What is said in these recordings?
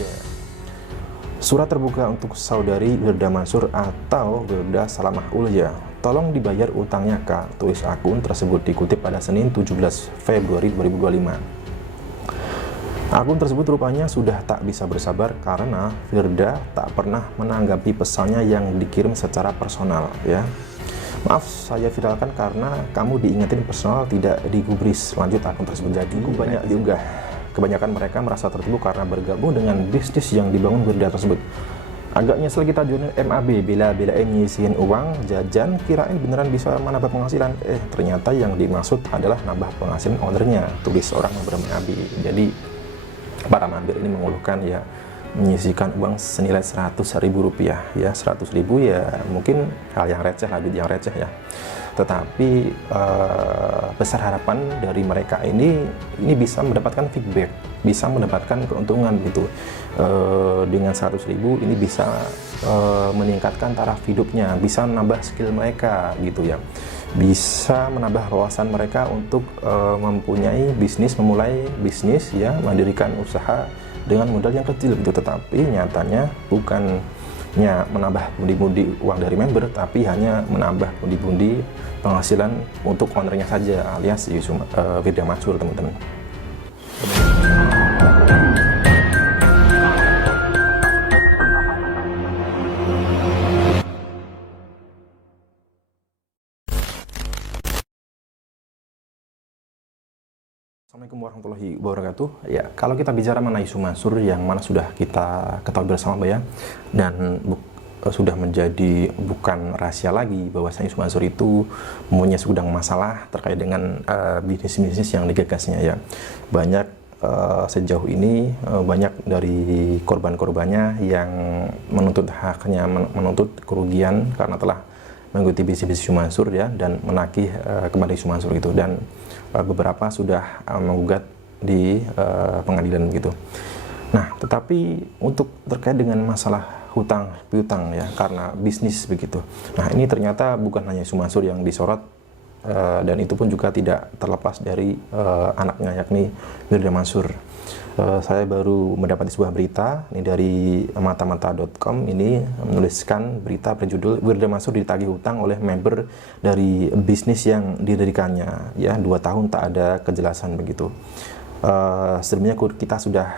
Wirda. Surat terbuka untuk saudari Wirda Mansur atau Wirda Salamah Ulya. Tolong dibayar utangnya Kak, tulis akun tersebut dikutip pada Senin 17 Februari 2025. Akun tersebut rupanya sudah tak bisa bersabar karena Wirda tak pernah menanggapi pesannya yang dikirim secara personal ya. Maaf, saya viralkan karena kamu diingetin personal, tidak digubris. Lanjut akun tersebut. Jadi banyak diunggah. Kebanyakan mereka merasa tertipu karena bergabung dengan bisnis yang dibangun Wirda tersebut. Agak nyesel kita join MAB, bela-belain nyisihin uang jajan, kirain beneran bisa menambah penghasilan. Ternyata yang dimaksud adalah nambah penghasilan ownernya, tulis orang member MAB. Jadi para mampir ini mengeluhkan ya, menyisihkan uang senilai Rp100.000 ya, 100.000 ya mungkin hal yang receh lah, duit yang receh ya, tetapi besar harapan dari mereka ini bisa mendapatkan feedback, bisa mendapatkan keuntungan gitu. Dengan 100.000 ini bisa meningkatkan taraf hidupnya, bisa menambah skill mereka gitu ya, bisa menambah wawasan mereka untuk mempunyai bisnis, memulai bisnis ya, mendirikan usaha dengan modal yang kecil gitu. Tetapi nyatanya bukannya menambah pundi-pundi uang dari member, tapi hanya menambah pundi-pundi penghasilan untuk ownernya saja, alias Wirda Mansur, teman-teman. Assalamualaikum warahmatullahi wabarakatuh. Ya, kalau kita bicara mengenai isu Mansur yang mana sudah kita ketahui bersama Mbak ya, dan sudah menjadi bukan rahasia lagi bahwasanya isu Mansur itu mempunyai segudang masalah terkait dengan bisnis-bisnis yang digagasnya ya. Banyak sejauh ini banyak dari korban-korbannya yang menuntut haknya, menuntut kerugian karena telah mengikuti bisnis isu Mansur ya, dan menagih kepada isu Mansur itu, dan beberapa sudah menggugat di pengadilan begitu. Nah, tetapi untuk terkait dengan masalah hutang piutang ya, karena bisnis begitu. Nah, ini ternyata bukan hanya isu Mansur yang disorot, dan itu pun juga tidak terlepas dari anaknya, yakni Wirda Mansur. Saya baru mendapati sebuah berita ini dari matamata.com, ini menuliskan berita berjudul Wirda Mansur ditagih hutang oleh member dari bisnis yang didirikannya ya, 2 tahun tak ada kejelasan begitu. Sebelumnya kita sudah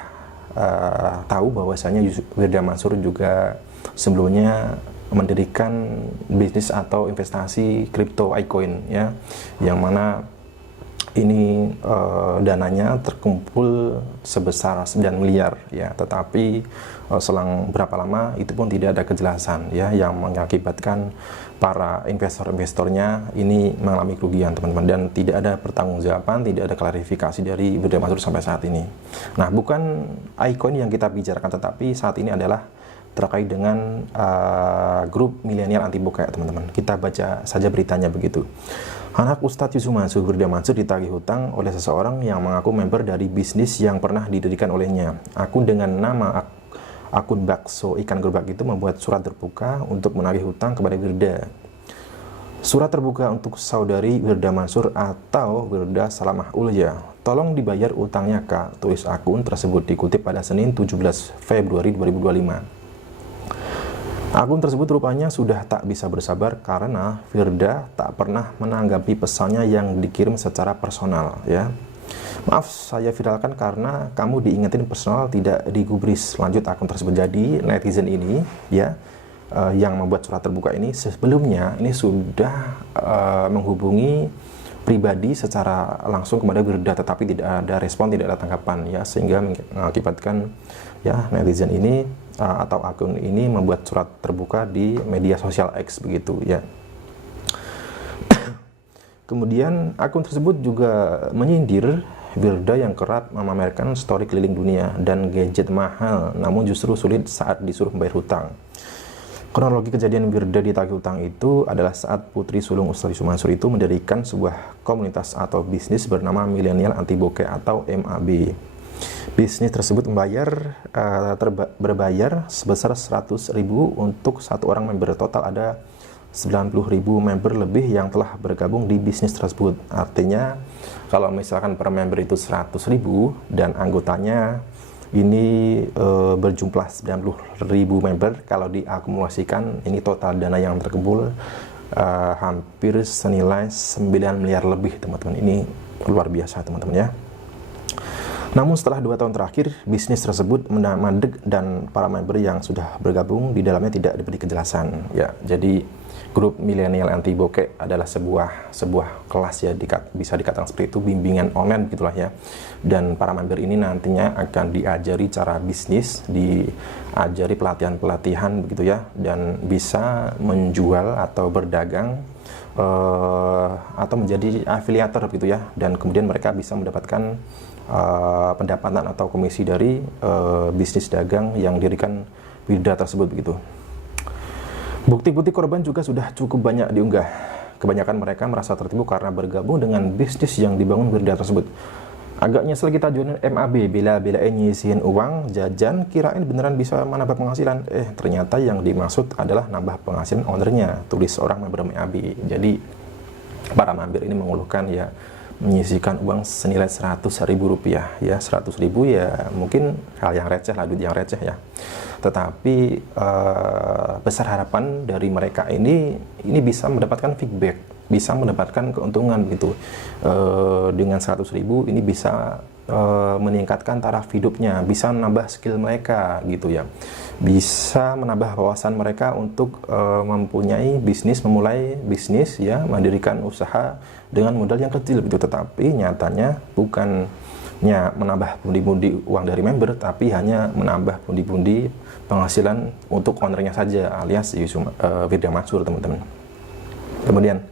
tahu bahwasanya Wirda Mansur juga sebelumnya mendirikan bisnis atau investasi kripto iCoin ya, yang mana ini dananya terkumpul sebesar 9 miliar ya, tetapi selang berapa lama itu pun tidak ada kejelasan ya, yang mengakibatkan para investor-investornya ini mengalami kerugian, teman-teman, dan tidak ada pertanggungjawaban, tidak ada klarifikasi dari Wirda Mansur sampai saat ini. Nah, bukan iCoin yang kita bicarakan, tetapi saat ini adalah terkait dengan grup milenial anti bokeh, teman-teman. Kita baca saja beritanya begitu. Anak Ustadz Yusuf Mansur, Wirda Mansur, ditagih hutang oleh seseorang yang mengaku member dari bisnis yang pernah didirikan olehnya. Akun dengan nama akun bakso ikan gerobak itu membuat surat terbuka untuk menagih hutang kepada Wirda. Surat terbuka untuk saudari Wirda Mansur atau Wirda Salamah Ulya. Tolong dibayar utangnya Kak, tulis akun tersebut dikutip pada Senin 17 Februari 2025. Akun tersebut rupanya sudah tak bisa bersabar karena Wirda tak pernah menanggapi pesannya yang dikirim secara personal ya. Maaf, saya viralkan karena kamu diingetin personal, tidak digubris. Lanjut akun tersebut. Jadi netizen ini ya, yang membuat surat terbuka ini sebelumnya ini sudah menghubungi pribadi secara langsung kepada Wirda, tetapi tidak ada respon, tidak ada tanggapan ya, sehingga mengakibatkan ya netizen ini atau akun ini membuat surat terbuka di media sosial X begitu ya. Kemudian akun tersebut juga menyindir Wirda yang kerap memamerkan story keliling dunia dan gadget mahal, namun justru sulit saat disuruh membayar hutang. Kronologi kejadian Wirda ditagih hutang itu adalah saat putri sulung Ustadz Yusuf Mansur itu mendirikan sebuah komunitas atau bisnis bernama Milenial Anti Bokeh atau MAB. Bisnis tersebut berbayar sebesar 100.000 untuk satu orang member. Total ada 90.000 member lebih yang telah bergabung di bisnis tersebut. Artinya kalau misalkan per member itu 100.000 dan anggotanya ini berjumlah 90.000 member. Kalau diakumulasikan ini total dana yang terkumpul hampir senilai 9 miliar lebih teman-teman. Ini luar biasa teman-teman ya. Namun setelah 2 tahun terakhir, bisnis tersebut mandek dan para member yang sudah bergabung di dalamnya tidak diberi kejelasan. Ya, jadi grup milenial anti bokeh adalah sebuah kelas ya, bisa dikatakan seperti itu, bimbingan online gitulah ya. Dan para member ini nantinya akan diajari cara bisnis, diajari pelatihan-pelatihan begitu ya, dan bisa menjual atau berdagang atau menjadi afiliator gitu ya, dan kemudian mereka bisa mendapatkan pendapatan atau komisi dari bisnis dagang yang didirikan Wirda tersebut begitu. Bukti-bukti korban juga sudah cukup banyak diunggah. Kebanyakan mereka merasa tertipu karena bergabung dengan bisnis yang dibangun Wirda tersebut. Agak nyesel kita join MAB, bela-belain nyisihin uang jajan, kirain beneran bisa menambah penghasilan. Ternyata yang dimaksud adalah nambah penghasilan ownernya, tulis seorang member MAB. Jadi para member ini mengeluhkan ya, menyisihkan uang senilai 100.000 rupiah ya, 100.000 ya mungkin hal yang receh lah, duit yang receh ya, tetapi besar harapan dari mereka ini bisa mendapatkan feedback, bisa mendapatkan keuntungan gitu. Dengan 100.000 ini bisa meningkatkan taraf hidupnya, bisa menambah skill mereka gitu ya, bisa menambah wawasan mereka untuk mempunyai bisnis, memulai bisnis ya, mendirikan usaha dengan modal yang kecil gitu. Tetapi nyatanya bukannya menambah pundi-pundi uang dari member, tapi hanya menambah pundi-pundi penghasilan untuk ownernya saja, alias Wirda Mansur teman-teman. Kemudian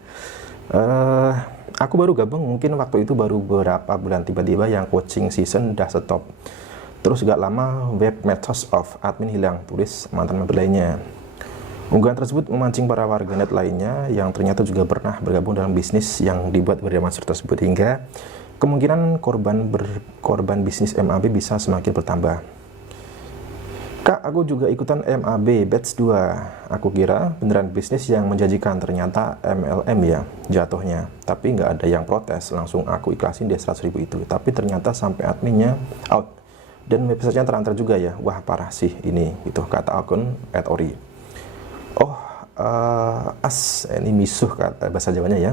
aku baru gabung, mungkin waktu itu baru beberapa bulan, tiba-tiba yang coaching season udah stop. Terus gak lama web medsos of admin hilang, tulis mantan member lainnya. Unggahan tersebut memancing para warganet lainnya yang ternyata juga pernah bergabung dalam bisnis yang dibuat Wirda Mansur tersebut, hingga kemungkinan korban bisnis MAB bisa semakin bertambah. Kak, aku juga ikutan MAB batch 2. Aku kira beneran bisnis yang menjanjikan, ternyata MLM ya jatuhnya. Tapi nggak ada yang protes, langsung aku ikhlasin deh 100.000 itu. Tapi ternyata sampai adminnya out dan websitenya terantar juga ya. Wah parah sih ini, itu kata akun @ori. Oh, ini misuh kata bahasa Jawanya ya.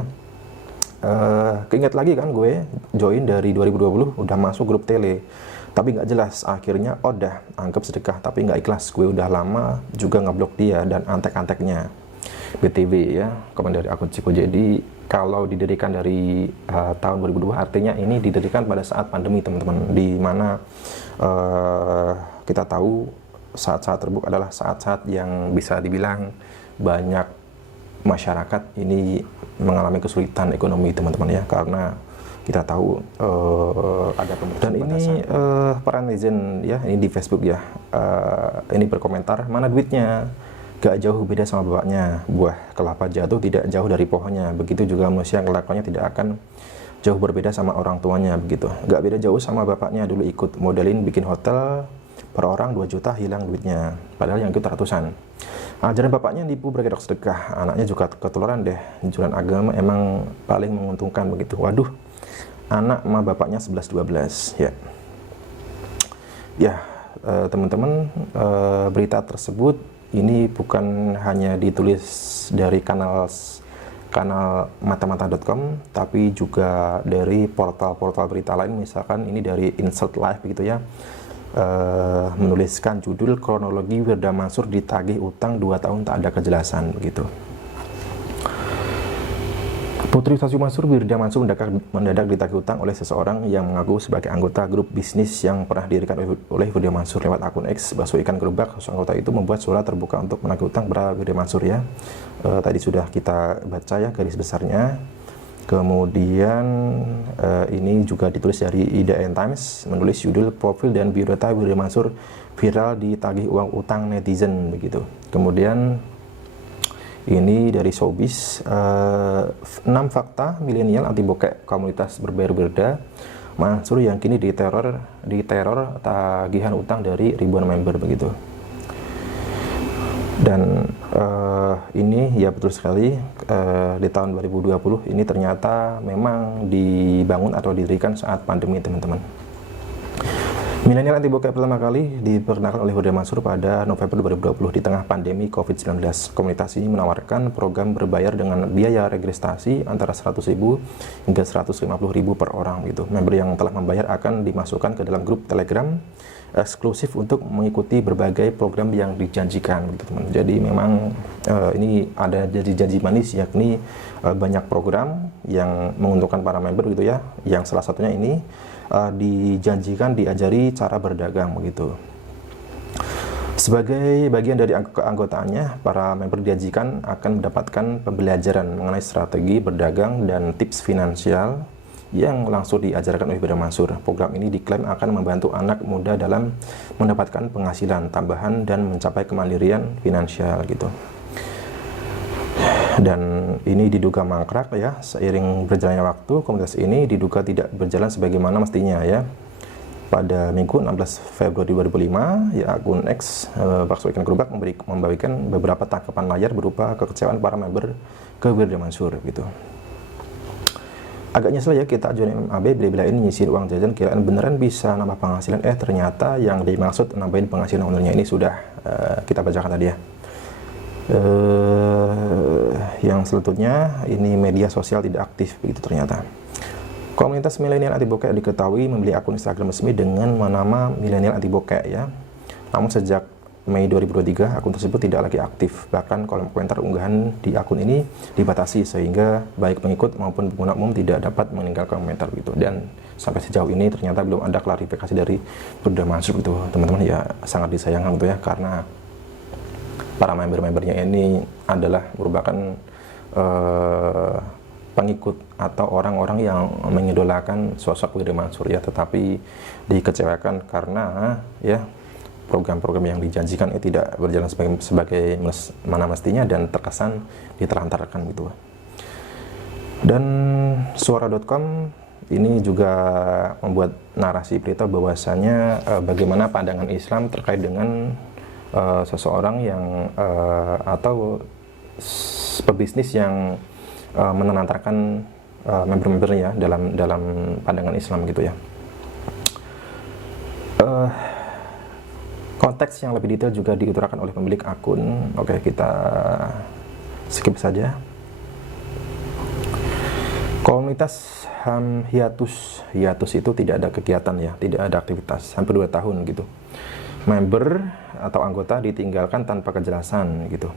Keinget lagi kan gue join dari 2020, udah masuk grup tele, tapi nggak jelas. Akhirnya udah anggap sedekah, tapi nggak ikhlas. Gue udah lama juga ngeblok dia dan antek-anteknya. BTW ya, komen dari akun Ciko. Jadi kalau didirikan dari tahun 2002, artinya ini didirikan pada saat pandemi teman-teman, di mana kita tahu saat-saat terburuk adalah saat-saat yang bisa dibilang banyak masyarakat ini mengalami kesulitan ekonomi teman-teman ya, karena kita tahu ada pembatasan. Dan ini para netizen ya, ini di Facebook ya, ini berkomentar, mana duitnya, gak jauh beda sama bapaknya, buah kelapa jatuh tidak jauh dari pohonnya, begitu juga manusia kelakuannya tidak akan jauh berbeda sama orang tuanya begitu, gak beda jauh sama bapaknya, dulu ikut modelin bikin hotel per orang 2 juta, hilang duitnya, padahal yang ikut ratusan. Ajaran bapaknya nipu berkedok sedekah, anaknya juga ketularan deh. Jualan agama emang paling menguntungkan begitu. Waduh, anak sama bapaknya 11-12 ya. Ya teman-teman, berita tersebut ini bukan hanya ditulis dari kanal matamata.com, tapi juga dari portal-portal berita lain, misalkan ini dari Insert Live begitu ya. Menuliskan judul kronologi Wirda Mansur ditagih utang 2 tahun tak ada kejelasan begitu. Putri Sasyu Mansur, Wirda Mansur mendadak ditagih utang oleh seseorang yang mengaku sebagai anggota grup bisnis yang pernah didirikan oleh Wirda Mansur lewat akun X Bakso Ikan Gerobak. Anggota itu membuat surat terbuka untuk menagih utang kepada Wirda Mansur ya. Tadi sudah kita baca ya garis besarnya. Kemudian ini juga ditulis dari IDN Times, menulis judul profil dan biodata Wirda Mansur viral ditagih uang utang netizen begitu. Kemudian ini dari Showbiz, 6 fakta milenial anti bokeh komunitas berbayar Wirda Mansur yang kini diteror tagihan utang dari ribuan member begitu. Dan ini ya betul sekali, di tahun 2020 ini ternyata memang dibangun atau didirikan saat pandemi teman-teman. Milenial Anti Bokeh pertama kali diperkenalkan oleh Huda Mansur pada November 2020 di tengah pandemi COVID-19. Komunitas ini menawarkan program berbayar dengan biaya registrasi antara 100.000 hingga 150.000 per orang gitu. Member yang telah membayar akan dimasukkan ke dalam grup Telegram eksklusif untuk mengikuti berbagai program yang dijanjikan gitu, teman. Jadi memang ini ada janji-janji manis, yakni banyak program yang menguntungkan para member gitu ya. Yang salah satunya ini dijanjikan diajari cara berdagang begitu. Sebagai bagian dari keanggotaannya, para member dijanjikan akan mendapatkan pembelajaran mengenai strategi berdagang dan tips finansial yang langsung diajarkan oleh Huda Mansur. Program ini diklaim akan membantu anak muda dalam mendapatkan penghasilan tambahan dan mencapai kemandirian finansial gitu. Dan ini diduga mangkrak ya, seiring berjalannya waktu komunitas ini diduga tidak berjalan sebagaimana mestinya ya. Pada Minggu 16 Februari 2005 ya, akun X Bakso Ikan Gerobak membagikan beberapa tangkapan layar berupa kekecewaan para member ke Huda Mansur gitu. Agak nyesel ya, kita join MAB bela-belain nyisihin uang jajan, kiraan beneran bisa nambah penghasilan, ternyata yang dimaksud nambahin penghasilan ownernya ini sudah kita bacakan tadi ya. Yang selanjutnya ini media sosial tidak aktif begitu ternyata. Komunitas milenial anti bokeh diketahui memiliki akun Instagram resmi dengan nama milenial anti bokeh ya. Namun sejak Mei 2023 akun tersebut tidak lagi aktif, bahkan kolom komentar unggahan di akun ini dibatasi sehingga baik pengikut maupun pengguna umum tidak dapat meninggalkan komentar gitu. Dan sampai sejauh ini ternyata belum ada klarifikasi dari Huda Mansur gitu, teman-teman ya. Sangat disayangkan gitu ya, karena para member-membernya ini adalah merupakan pengikut atau orang-orang yang mengidolakan sosok Huda Mansur ya, tetapi dikecewakan karena ya program-program yang dijanjikan itu tidak berjalan sebagai mana mestinya dan terkesan ditelantarkan gitu. Dan suara.com ini juga membuat narasi berita bahwasanya bagaimana pandangan Islam terkait dengan seseorang yang atau pebisnis yang menelantarkan member-membernya dalam pandangan Islam gitu ya. Konteks yang lebih detail juga diutarakan oleh pemilik akun. Oke, kita skip saja. Komunitas HAM hiatus itu tidak ada kegiatan ya, tidak ada aktivitas hampir 2 tahun gitu. Member atau anggota ditinggalkan tanpa kejelasan gitu.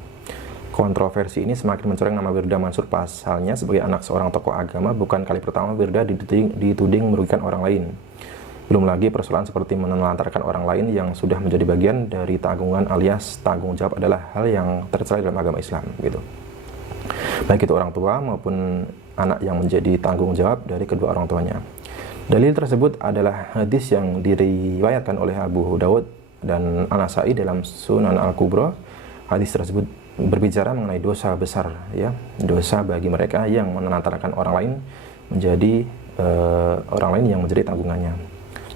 Kontroversi ini semakin mencoreng nama Huda Mansur, pasalnya sebagai anak seorang tokoh agama bukan kali pertama Huda dituding merugikan orang lain. Belum lagi persoalan seperti menelantarkan orang lain yang sudah menjadi bagian dari tanggungan alias tanggung jawab adalah hal yang tercela dalam agama Islam gitu. Baik itu orang tua maupun anak yang menjadi tanggung jawab dari kedua orang tuanya. Dalil tersebut adalah hadis yang diriwayatkan oleh Abu Dawud dan An-Nasai dalam Sunan Al-Kubra. Hadis tersebut berbicara mengenai dosa besar ya, dosa bagi mereka yang menelantarkan orang lain menjadi orang lain yang menjadi tanggungannya.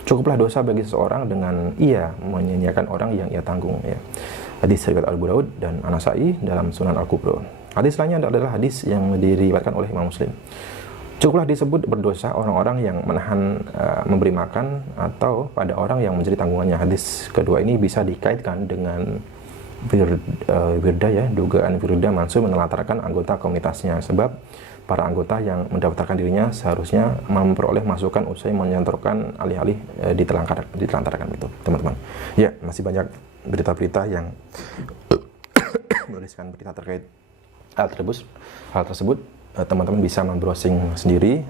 Cukuplah dosa bagi seseorang dengan ia menyanyiakan orang yang ia tanggung ya. Hadis riwayat Abu Dawud dan An-Nasai dalam Sunan Al-Kubra. Hadis lainnya adalah hadis yang diriwayatkan oleh Imam Muslim. Cukuplah disebut berdosa orang-orang yang menahan memberi makan atau pada orang yang menjadi tanggungannya. Hadis kedua ini bisa dikaitkan dengan Wirda ya, dugaan Huda Mansur menelantarkan anggota komunitasnya, sebab para anggota yang mendaftarkan dirinya seharusnya memperoleh masukan usai menyentorkan alih-alih ditelantarkan gitu, teman-teman. Ya, masih banyak berita-berita yang menuliskan berita terkait hal tersebut. Teman-teman bisa membrowsing sendiri